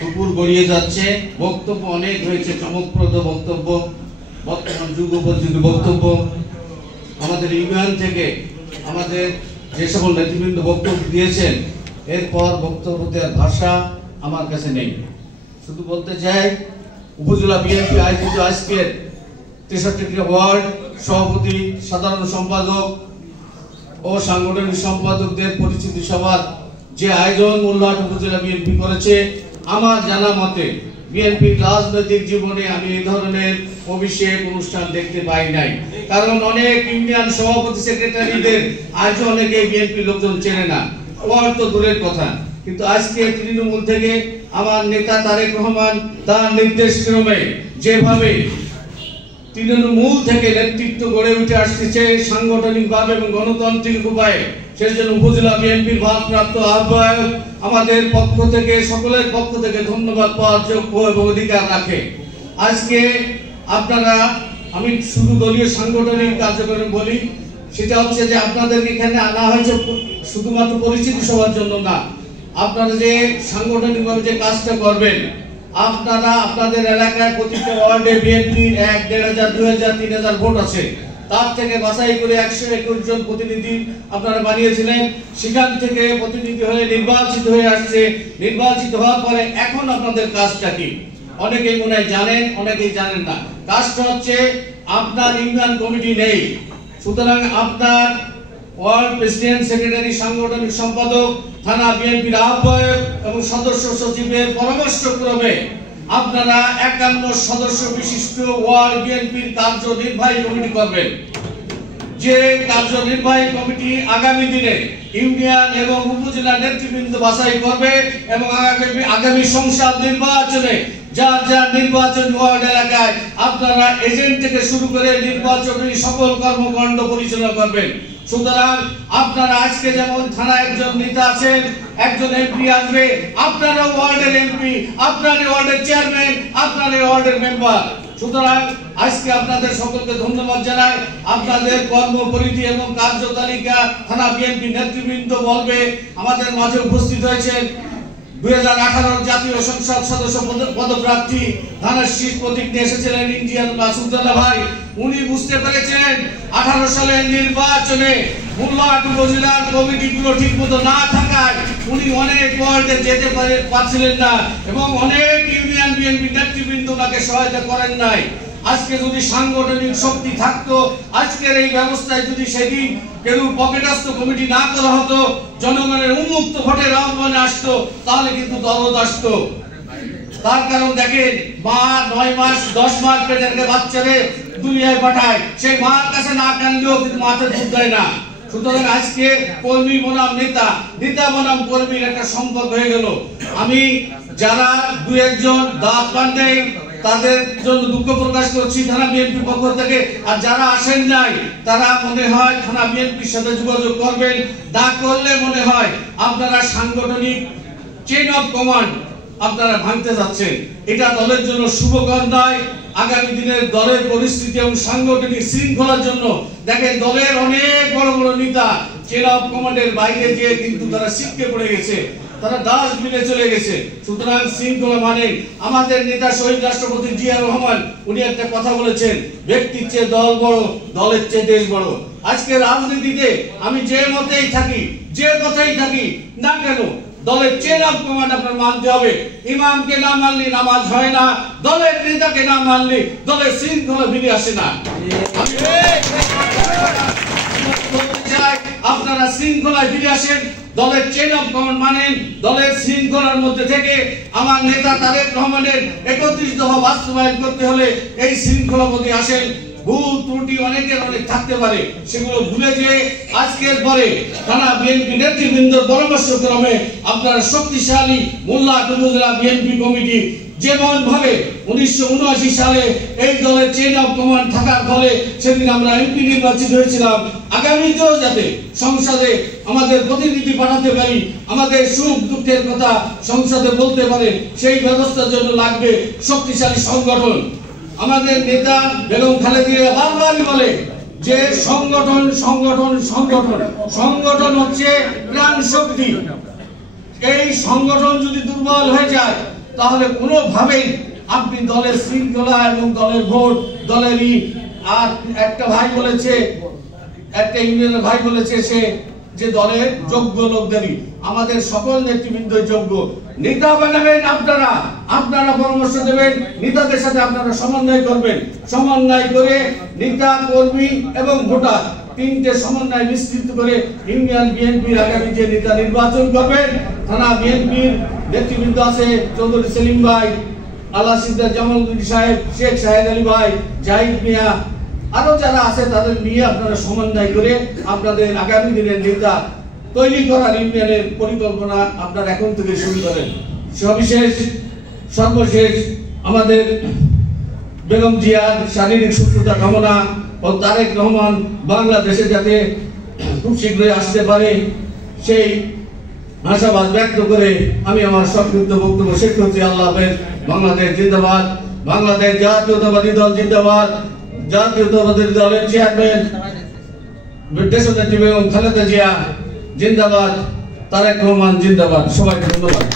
দুপুর গড়িয়ে যাচ্ছে, বক্তব্য অনেক হয়েছে, চমকপ্রদ বক্তব্য, বর্তমান যুগোপযোগী বক্তব্য। আমাদের ইউনিয়ন থেকে আমাদের যে সকল নেতৃবৃন্দ বক্তব্য দিয়েছেন, এরপর বক্তব্য দেওয়ার ভাষা আমার কাছে নেই। শুধু বলতে চাই, উপজেলা বিএনপি আয়োজিত আজকের 63 ওয়ার্ড সভাপতি, সাধারণ সম্পাদক ও সাংগঠনিক সম্পাদকদের পরিচিতি সভার যে আয়োজন মোল্লাহাট উপজেলা বিএনপি করেছে, আমার জানা মতে বিএনপির রাজনৈতিক জীবনে আমি এই ধরনের অভিষেক অনুষ্ঠান দেখতে পাই নাই। কারণ অনেক ইউনিয়ন সভাপতি সেক্রেটারিদের আজও অনেকে বিএনপি লোকজন চেনে না, ওয়ার্ড তো দূরের কথা। কিন্তু আজকে তৃণমূল থেকে আমার নেতা তারেক রহমান তার নির্দেশ ক্রমে যেভাবে তৃণমূল থেকে নেতৃত্ব গড়ে উঠে আসছে সাংগঠনিকভাবে এবং গণতান্ত্রিক উপায়ে, সেজন্য উপজেলা বিএনপির ভারপ্রাপ্ত আহ্বায়ক আমাদের পক্ষ থেকে, সকলের পক্ষ থেকে ধন্যবাদ পাওয়ার যোগ্য এবং অধিকার রাখে। আজকে আপনারা, আমি শুধু দলীয় সাংগঠনিক কার্যক্রম বলি, সেটা হচ্ছে যে আপনাদেরকে এখানে আনা হয়েছে শুধুমাত্র পরিচিতি সভার জন্য না। আপনারা যে সাংগঠনিকভাবে যে কাজটা করবেন, আপনারা আপনাদের এলাকায় প্রতিটা ওয়ার্ডে বিএনপির 1, 1,500, 2,000, 3,000 ভোট আছে, তার থেকে বাছাই করে 121 জন প্রতিনিধি আপনারা বানিয়েছিলেন। সেখান থেকে প্রতিনিধি হয়ে নির্বাচিত হয়ে আসছে। নির্বাচিত হওয়ার পরে এখন আপনাদের কাজটা কি, অনেকেই মনে হয় জানেন, অনেকেই জানেন না। কাজটা হচ্ছে আপনার ইউনিয়ন কমিটি নেই, সুতরাং আপনার ওয়ার্ড প্রেসিডেন্ট, সেক্রেটারি, সাংগঠনিক সম্পাদক, থানা বিএনপির আহ্বায়ক এবং সদস্য সচিবের পরামর্শক্রমে আপনারা 51 সদস্য বিশিষ্ট ওয়ার্ড বিএনপির কার্যনির্বাহী কমিটি করবেন। যে কার্যনির্বাহী কমিটি আগামী দিনে ইউনিয়ন এবং উপজেলা নেতৃবৃন্দ বাছাই করবে এবং আগামী সংসদ নির্বাচনে যার যার নির্বাচন ওয়ার্ড এলাকায় আপনারা এজেন্ট থেকে শুরু করে নির্বাচনী সকল কর্মকাণ্ড পরিচালনা করবেন। সুতরাং আপনারা আজকে যেমন থানায় একজন নেতা আছেন, একজন এমপি আসবে, আপনারা ওয়ার্ডের এমপি, আপনার ওয়ার্ডের চেয়ারম্যান, আপনার ওয়ার্ডের মেম্বার। সুতরাং আজকে আপনাদের সকলকে ধন্যবাদ জানাই। আপনাদের কর্মপরিধি এবং কার্যতালিকা থানা বিএনপি নেতৃবৃন্দ বলবে। আমাদের মাঝে উপস্থিত হয়েছেন 2018 জাতীয় সংসদ সদস্য পদপ্রার্থী থানার শীষ প্রতীক নিয়ে এসেছিলেন ইন্ডিয়ান মাসুদুল্লাহ ভাই। উনি বুঝতে পেরেছেন 18 সালের নির্বাচনে মোল্লাহাট উপজেলার কমিটিগুলো ঠিকমতো না থাকায় উনি অনেক ওয়ার্ডে যেতে পারছিলেন না এবং অনেক ইউনিয়ন বিএনপি নেতৃবৃন্দ ওনাকে সহায়তা করেন নাই। আজকে যদি সাংগঠনিক শক্তি থাকতো, আজকের এই ব্যবস্থায় যদি সেদিন কেউ পকেটস্থ কমিটি না করা হতো, জনগণের উন্মুক্ত ভোটের আহ্বানে আসতো, তাহলে কিন্তু দরদ আসতো। তার কারণ দেখেন, মা 9 মাস 10 মাস পেটের বাচ্চারে দুনিয়ায় পাঠায়, সেই মার কাছে না কানলেও কিন্তু মাথা দুধ দেয় না। সুতরাং আজকে কর্মী বনাম নেতা, নেতা বনাম কর্মীর একটা সম্পর্ক হয়ে গেল। আমি যারা 2-1 দাঁত পান্ডে তাদের জন্য দুঃখ প্রকাশ করছি থানা বিএনপির পক্ষ থেকে। আর যারা আসেন নাই তারা মনে হয় থানা বিএনপির সাথে যোগাযোগ করবেন। না করলে মনে হয় আপনারা সাংগঠনিক চেইন অফ কমান্ড আপনারা ভাঙতে যাচ্ছেন। এটা দলের জন্য শুভকর নয়। আগামী দিনের দলের পরিস্থিতি এবং সাংগঠনিক শৃঙ্খলার জন্য দেখেন, দলের অনেক বড় বড় নেতা চেইন অফ কমান্ডের বাইরে গিয়ে কিন্তু তারা শিখতে পড়ে গেছে, তারা ডাস্টবিনে চলে গেছে। সুতরাং শৃঙ্খলা মানে আমাদের নেতা শহীদ রাষ্ট্রপতি জিয়া রহমান উনি একটা কথা বলেছেন, ব্যক্তির চেয়ে দল বড়, দলের চেয়ে দেশ বড়। আজকে রাজনীতিতে আমি যে মতেই থাকি, যে কথাই থাকি না কেন, দলের চেইন অফ কমান্ড আপনার মানতে হবে। ইমামকে না মানলে নামাজ হয় না, দলের নেতাকে না মানলে দলের শৃঙ্খলা ফিরে আসে না। আপনারা শৃঙ্খলায় ফিরে আসেন, দলের চেইন অফ কমান্ড মানেন, দলের শৃঙ্খলার মধ্যে থেকে আমার নেতা তারেক রহমানের 31 দফা বাস্তবায়ন করতে হলে এই শৃঙ্খলার মধ্যে আসেন। ভুল ত্রুটি অনেকের অনেক থাকতে পারে, সেগুলো ভুলে যে আজকের পরে থানা বিএনপি নেতৃবৃন্দর পরামর্শক্রমে আপনারা শক্তিশালী মোল্লাহাট উপজেলা বিএনপি কমিটি যেমন ভাবে 1979 সালে এই দলের চেইন অফ কমান্ড থাকার ফলে সেদিন আমরা এমপি নির্বাচিত হয়েছিলাম, আগামীতেও যাতে সংসদে আমাদের প্রতিনিধি পাঠাতে পারি, আমাদের সুখ দুঃখের কথা সংসদে বলতে পারে, সেই ব্যবস্থার জন্য লাগবে শক্তিশালী সংগঠন। আমাদের নেতা বেগম খালেদা বারবারই বলে যে সংগঠন সংগঠন সংগঠন, সংগঠন হচ্ছে প্রাণ শক্তি। এই সংগঠন যদি দুর্বল হয়ে যায় তাহলে কোনোভাবেই আপনি দলের শৃঙ্খলা এবং দলের ভোট দলেরই। আর একটা ভাই বলেছে, একটা ইউনিয়নের ভাই বলেছে সে যে দলের যোগ্য লোকদেরই, আমাদের সকল নেতৃবৃন্দ যোগ্য। নেতা বানাবেন আপনারা, আপনারা পরামর্শ দেবেন, নেতাদের সাথে আপনারা সমন্বয় করবেন, সমন্বয় করে নেতা কর্মী এবং ভোটার তিনটে সমন্বয় মিশ্রিত করে ইউনিয়ন বিএনপির আগামী যে নেতা নির্বাচন করবেন। থানা বিএনপির নেতৃবৃন্দ আছে চৌধুরী সেলিম ভাই, আল্লাহ সিদ্দার জামালউদ্দিন সাহেব, শেখ শাহেদ আলী ভাই, জাহিদ মিয়া, আরো যারা আছে তাদের নিয়ে আপনারা সমন্বয় করে আপনাদের আগামী দিনের নেতা তৈরি করার ইউনিয়নের পরিকল্পনা আপনারা এখন থেকে শুরু করেন। সর্বশেষ আমাদের বেগম জিয়ার শারীরিক সুস্থতা কামনা ও তারেক রহমান বাংলাদেশে যাতে খুব শীঘ্রই আসতে পারে সেই আশাবাদ ব্যক্ত করে আমি আমার সংক্ষিপ্ত বক্তব্য শেষ করছি। আল্লাহ হাফেজ। বাংলাদেশ জিন্দাবাদ, বাংলাদেশ জাতীয়তাবাদী দল জিন্দাবাদ, জাতীয়তাবাদী দলের চেয়ারম্যান দেশনেত্রী বেগম খালেদা জিয়া জিন্দাবাদ, তারেক রহমান জিন্দাবাদ। সবাইকে ধন্যবাদ।